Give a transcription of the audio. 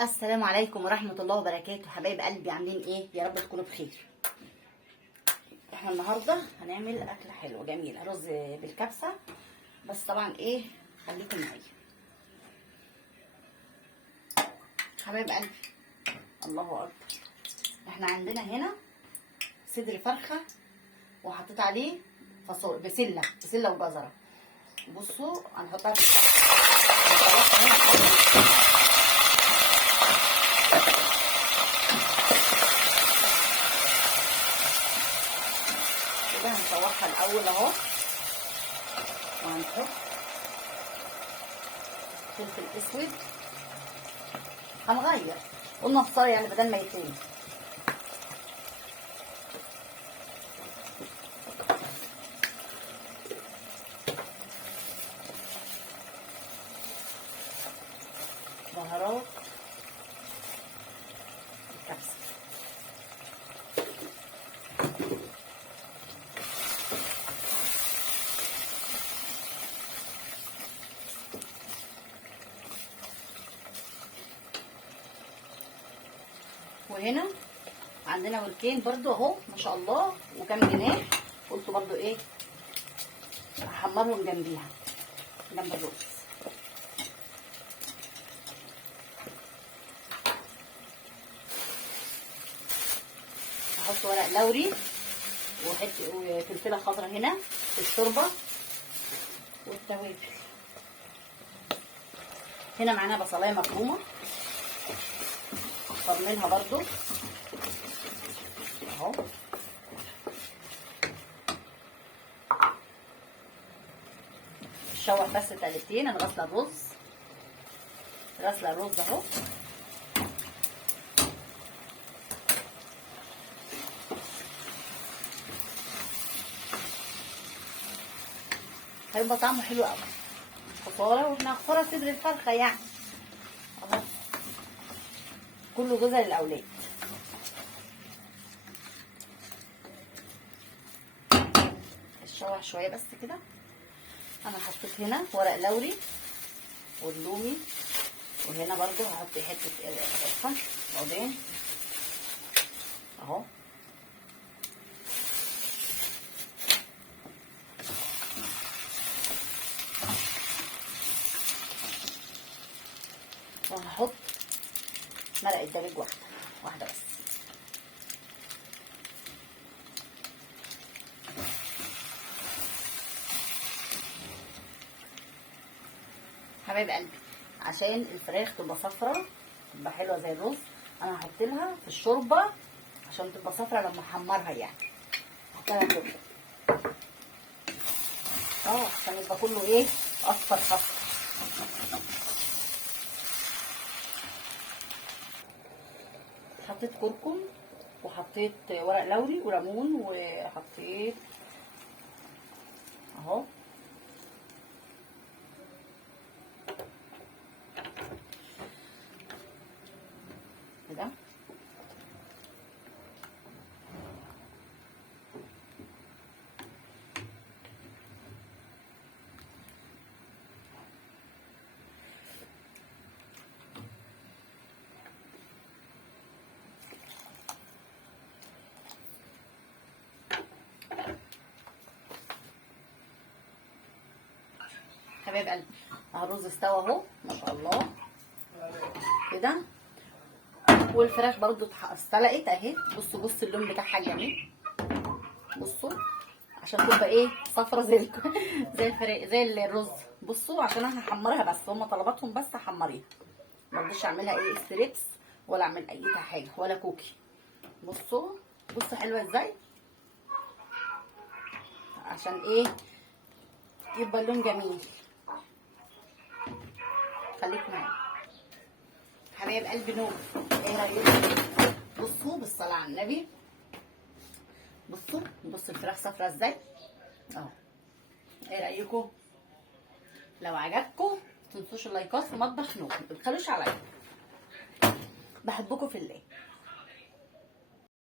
السلام عليكم ورحمة الله وبركاته. حبايب قلبي عاملين ايه؟ يا رب تكونوا بخير. احنا النهاردة هنعمل أكلة حلوة جميلة، رز بالكبسة. بس طبعا ايه، خليكم معايا حبايب قلبي. الله أكبر. احنا عندنا هنا صدر فرخة وحطيت عليه بسلة وجزرة. بصوا هنحطها في الفرخة. هنشوحها الاول اهو، وهنحط فلفل اسود. هنغير، قلنا بصار يعني بدل ما يترمي. بهارات الكبسه. وهنا عندنا وركين برضو اهو ما شاء الله، وكام جناح. قلت برضو ايه، احمرهم جنبيها جنب الرز. احط ورق لوري وفلفله خضراء هنا في الشوربه والتوابل. هنا معانا بصلايه مفرومه فرمينها برضو اهو. نشوح بس تقلبتين. انا غاسله الرز اهو. هيبقى طعمه حلو قوي. خساره، واحنا خساره صدر الفرخه يعني اهو. كله جزء للاولاد. الشوح شويه بس كده. انا حطيت هنا ورق لوري واللومي، وهنا برضو هحط حته قرفه بعدين اهو. وهحط مرقه دجاج واحده بس. حبايب قلبي، عشان الفراخ تبقى صفرة تبقى حلوه زي الرز، انا هحط لها في الشوربه عشان تبقى صفرة لما احمرها يعني. هحط لها كله عشان يبقى كله ايه، اصفر. حطيت كركم وحطيت ورق لوري وليمون وحطيت اهو كده. حبايب قلبي الرز استوى اهو ما شاء الله كده، والفراخ برضو استلقت اهي. بصوا اللون بتاعها جميل. بصوا عشان تبقى ايه، صفرة زي الرز. بصوا عشان انا هحمرها بس، هما طلباتهم بس احمريها، ما رضيتش اعملها ايه ستريبس ولا اعمل اي حاجه ولا كوكي. بصوا حلوه ازاي، عشان ايه، يبقى اللون جميل. خليكم معايا حبايب قلبي. نور ايه رايكم؟ بصوا بالصلاه على النبي. بصوا الفراخ صفرا ازاي اهو. ايه رايكم؟ لو عجبكم متنسوش اللايكات في مطبخ نور، ما تبخلوش عليا. بحبكم في الله.